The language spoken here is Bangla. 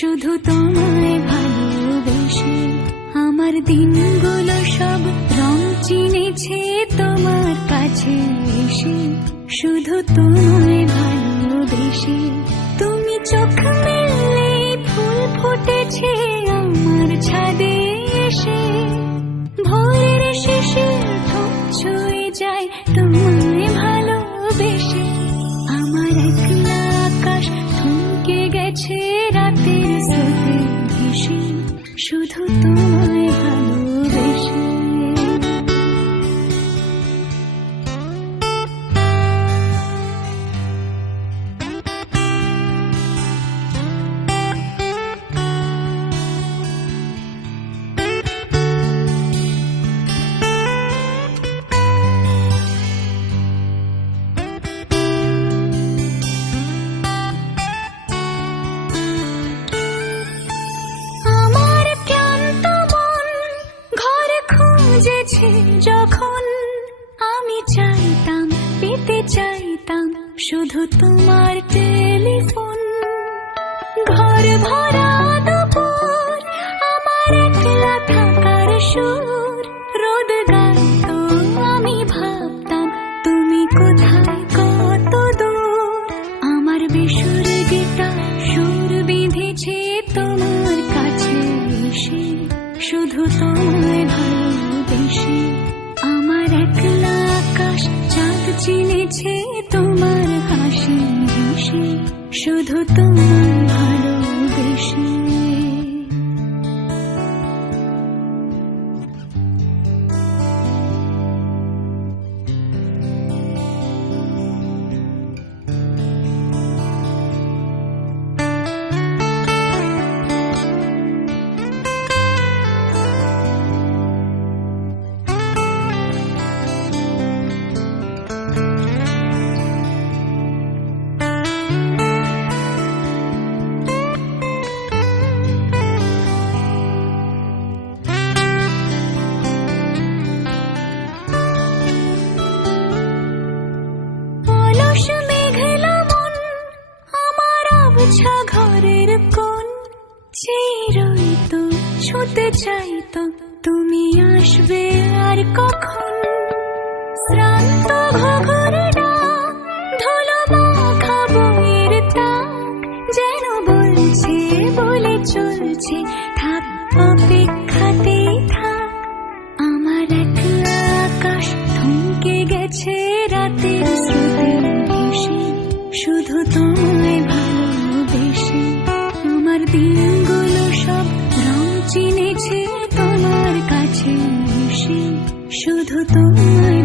শুধু তোমায় ভালোবেসে আমার দিনগুলো সব রং চিনেছে তোমার কাছে এসে। শুধু তোমায় ভালোবেসে তুমি চোখ মেললে ফুল ফুটেছে আমার ছাদে এসে। ভোরের শিশির ঠোঁট ছুঁয়ে যায় তোমায় ভালোবেসে। আমার একলা আকাশ থমকে গেছে রাতের স্রোতে ভেসে। শুধু তোমায় ভালোবেসে। যখন আমি চাইতাম পেতে চাইতাম শুধু তোমার টেলিফোন। ঘর ভরা দুপুর আমার একলা থাকার সুর রোদ গাইতো আমি ভাবতাম তুমি কোথায় কত দূর। আমার বেসুর গীতা সুর বিঁধেছে তোমার কাছে এসে। শুধু তোমায় ভালোবেসে আমার একলা আকাশ চাঁদ চিনেছে তোমার হাসি হেসে। শুধু তোমায় ভালোবেসে। ঘরের কোণ চিরইতো ছুঁতে চাইতো তুমি আসবে আর কখন। শ্রান্ত ঘুঘুরে ডাক ধুলো মাখা বইয়ের তাক যেন বলছে বলে চলছে থাক অপেক্ষাতেই থাক। আমার একলা আকাশ থমকে গেছে রাতের স্রোতে ভেসে। শুধু তোমায় ভালোবেসে আমার দিনগুলো সব রং চিনেছে তোমার কাছে এসে। শুধু তোমায়